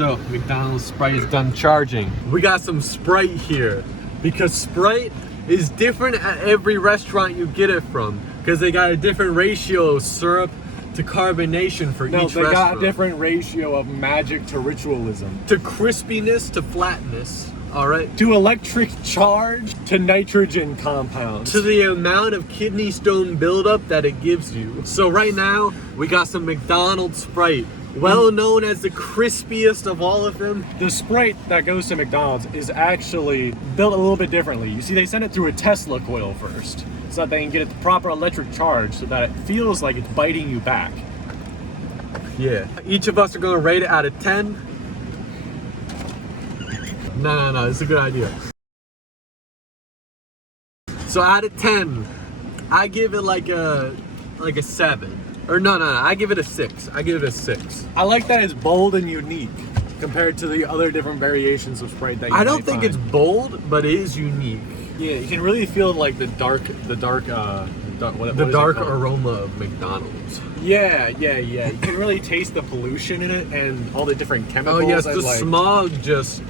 So, McDonald's Sprite is done charging. We got some Sprite here because Sprite is different at every restaurant you get it from because they got a different ratio of syrup to carbonation for each restaurant. No, they got a different ratio of magic to ritualism. To crispiness to flatness, all right? To electric charge to nitrogen compounds. To the amount of kidney stone buildup that it gives you. So right now, we got some McDonald's Sprite. Well known as the crispiest of all of them. The Sprite that goes to McDonald's is actually built a little bit differently. You see, they send it through a Tesla coil first, so that they can get it the proper electric charge so that it feels like it's biting you back. Yeah. Each of us are gonna rate it out of 10. No, it's a good idea. So out of 10, I give it like a 7. Or no, I give it a 6. I give it a 6. I like that it's bold and unique compared to the other different variations of Sprite that you I don't think find. it's bold, but it is unique. Yeah, you can really feel like the dark aroma of McDonald's. Yeah. You can really taste the pollution in it and all the different chemicals. Oh yes, and the smog just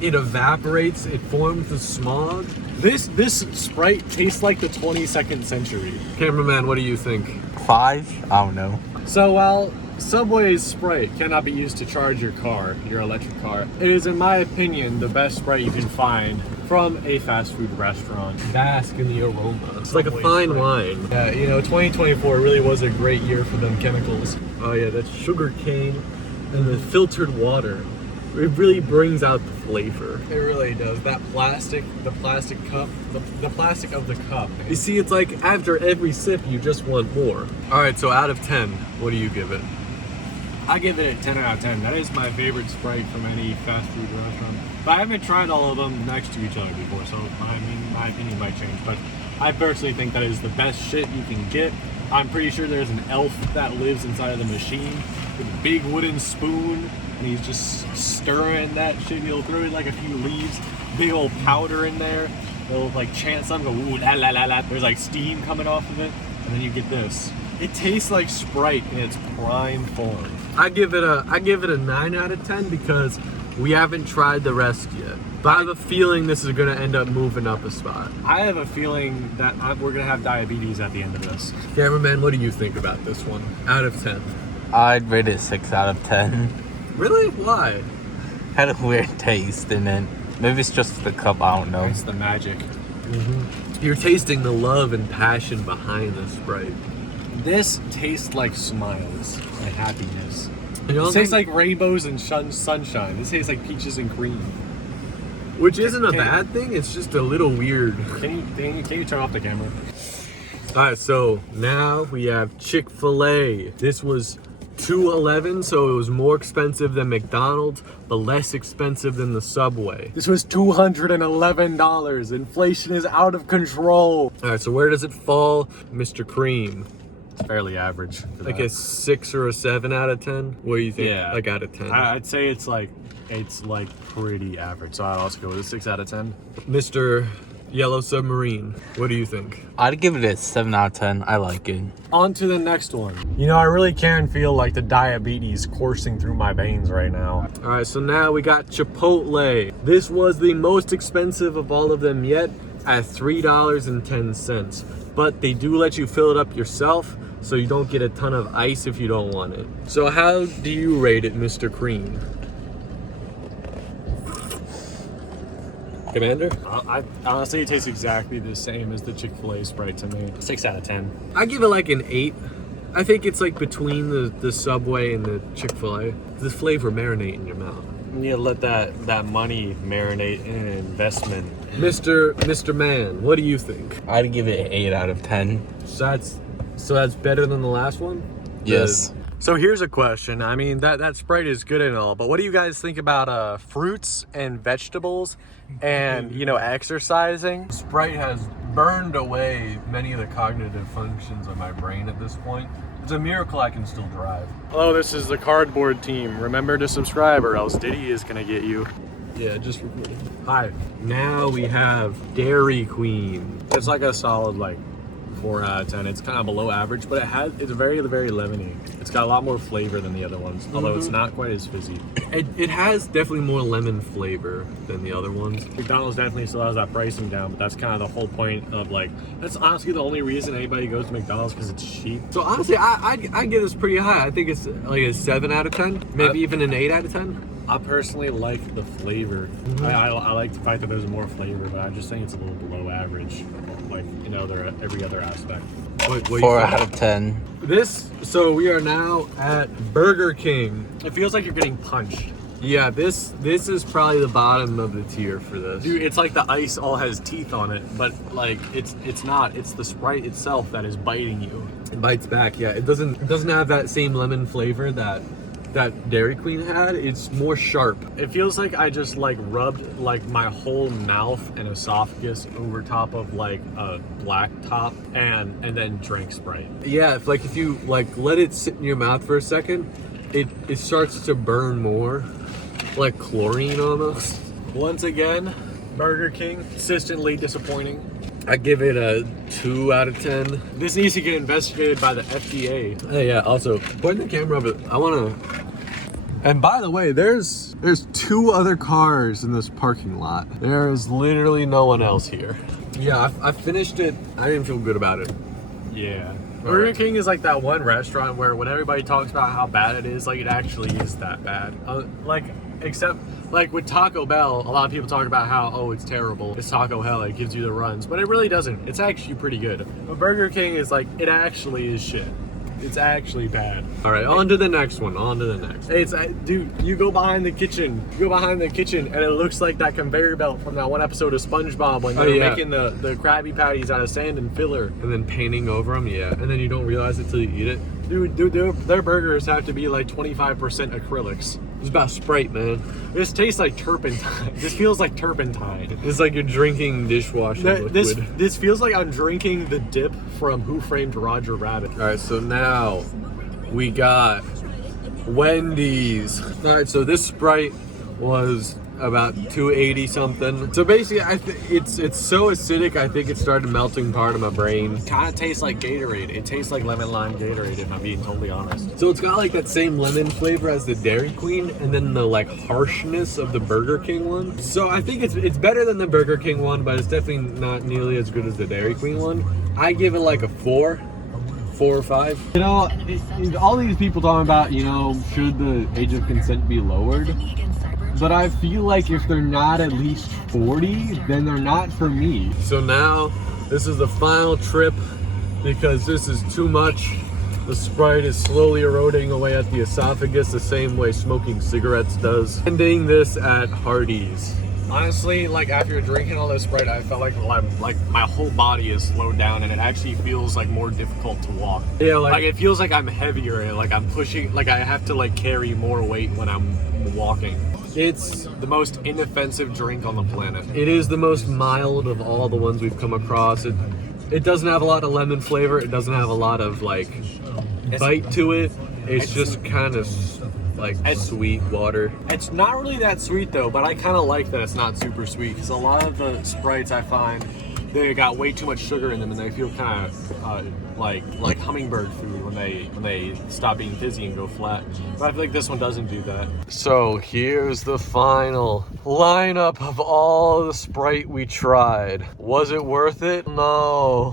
it evaporates. It forms the smog. This Sprite tastes like the 22nd century. Cameraman, what do you think? 5? I don't know. So while Subway's Sprite cannot be used to charge your car, your electric car, it is, in my opinion, the best Sprite you can find from a fast food restaurant. Bask in the aroma. It's like a fine Sprite. wine. Yeah, 2024 really was a great year for them chemicals. Oh yeah, that sugar cane and the filtered water. It really brings out the flavor. It really does. That plastic, the plastic cup, the plastic of the cup. You see, it's like after every sip, you just want more. All right, so out of 10, what do you give it? I give it a 10 out of 10. That is my favorite Sprite from any fast food restaurant. But I haven't tried all of them next to each other before, so my opinion might change. But I personally think that is the best shit you can get. I'm pretty sure there's an elf that lives inside of the machine with a big wooden spoon, and he's just stirring that shit. He'll throw in like a few leaves, big old powder in there. He'll like chant something, go ooh la la la la. There's like steam coming off of it, and then you get this. It tastes like Sprite in its prime form. I give it a 9 out of 10 because we haven't tried the rest yet. But I have a feeling this is gonna end up moving up a spot. I have a feeling that we're gonna have diabetes at the end of this. Cameraman, what do you think about this one? Out of 10. I'd rate it 6 out of 10. Really? Why? Had a weird taste in it. Maybe it's just the cup, I don't know. It's the magic. You're tasting the love and passion behind the Sprite. This tastes like smiles and happiness. You know, It tastes like rainbows and sunshine. This tastes like peaches and cream. which isn't a bad thing. It's just a little weird. Can you turn off the camera? All right, so now we have Chick-fil-A. This was $2.11, so it was more expensive than McDonald's, but less expensive than the Subway. This was $211. Inflation is out of control. All right, so where does it fall, Mr. Cream? It's fairly average. Like a 6 or a 7 out of 10? What do you think? Yeah. Like out of 10? I'd say it's like pretty average. So I'd also go with a 6 out of 10. Mr. Yellow Submarine, what do you think? I'd give it a 7 out of 10. I like it. On to the next one. You know, I really can feel like the diabetes coursing through my veins right now. All right, so now we got Chipotle. This was the most expensive of all of them yet at $3.10. But they do let you fill it up yourself, so you don't get a ton of ice if you don't want it. So how do you rate it, Mr. Cream? Commander? I honestly, it tastes exactly the same as the Chick-fil-A Sprite to me. 6 out of 10. I give it like an 8. I think it's like between the Subway and the Chick-fil-A. The flavor marinate in your mouth. You need to let that money marinate in an investment. Mr. Man, what do you think? I'd give it an 8 out of 10. So that's better than the last one? Yes. So here's a question. I mean, that Sprite is good and all, but what do you guys think about fruits and vegetables and, you know, exercising? Sprite has burned away many of the cognitive functions of my brain at this point. It's a miracle I can still drive. Hello, this is the Cardboard team. Remember to subscribe or else Diddy is gonna get you. Yeah, just hi. Now we have Dairy Queen. It's like a solid, like, 4 out of 10. It's kind of below average, but it's very, very lemony. It's got a lot more flavor than the other ones, although it's not quite as fizzy. It has definitely more lemon flavor than the other ones. McDonald's definitely still has that pricing down, but that's kind of the whole point of like, that's honestly the only reason anybody goes to McDonald's, because it's cheap. So honestly, I give this pretty high. I think it's like a 7 out of 10, maybe even an 8 out of 10. I personally like the flavor. I like the fact that there's more flavor, but I just think it's a little below average, like every other aspect. What 4 out of 10. So we are now at Burger King. It feels like you're getting punched. Yeah, this is probably the bottom of the tier for this. Dude, it's like the ice all has teeth on it, but like it's not. It's the Sprite itself that is biting you. It bites back. Yeah, it doesn't have that same lemon flavor that Dairy Queen had. It's more sharp. It feels like I just like rubbed like my whole mouth and esophagus over top of like a black top and then drank Sprite. Yeah, if you like let it sit in your mouth for a second, it starts to burn more, like chlorine almost. Once again, Burger King, consistently disappointing. I give it a 2 out of 10. This needs to get investigated by the FDA. Hey, yeah, also, point the camera up. I want to... And by the way, there's 2 other cars in this parking lot. There is literally no one else here. Yeah, I finished it. I didn't feel good about it. Yeah. Burger King is like that one restaurant where when everybody talks about how bad it is, like it actually is that bad. Except like with Taco Bell, a lot of people talk about how, oh, it's terrible. It's Taco Hell, it gives you the runs. But it really doesn't. It's actually pretty good. But Burger King is like, it actually is shit. It's actually bad. All right, on to the next one. On to the next. Hey, dude, you go behind the kitchen. And it looks like that conveyor belt from that one episode of SpongeBob when they're making the Krabby Patties out of sand and filler. And then painting over them, yeah. And then you don't realize it till you eat it. Dude, their burgers have to be like 25% acrylics. It's about Sprite, man. This tastes like turpentine. This feels like turpentine. It's like you're drinking dishwashing liquid. This feels like I'm drinking the dip from Who Framed Roger Rabbit. All right, so now we got Wendy's. All right, so this Sprite was about 280 something. So basically, it's so acidic. I think it started melting part of my brain. Kind of tastes like Gatorade. It tastes like lemon lime Gatorade, if I'm being totally honest. So it's got like that same lemon flavor as the Dairy Queen, and then the like harshness of the Burger King one. So I think it's better than the Burger King one, but it's definitely not nearly as good as the Dairy Queen one. I give it like a 4 or 5. You know, all these people talking about, you know, should the age of consent be lowered? But I feel like if they're not at least 40, then they're not for me. So now, this is the final trip because this is too much. The Sprite is slowly eroding away at the esophagus the same way smoking cigarettes does. Ending this at Hardee's. Honestly, like after drinking all this Sprite, I felt like my whole body is slowed down and it actually feels like more difficult to walk. Yeah, like it feels like I'm heavier and like I'm pushing, like I have to like carry more weight when I'm walking. It's the most inoffensive drink on the planet. It is the most mild of all the ones we've come across. It doesn't have a lot of lemon flavor. It doesn't have a lot of like bite to it. It's just kind of like sweet water. It's not really that sweet though, but I kind of like that it's not super sweet because a lot of the Sprites I find, they got way too much sugar in them and they feel kind of like hummingbird food when they stop being fizzy and go flat. But I feel like this one doesn't do that. So here's the final lineup of all the Sprite we tried. Was it worth it? No.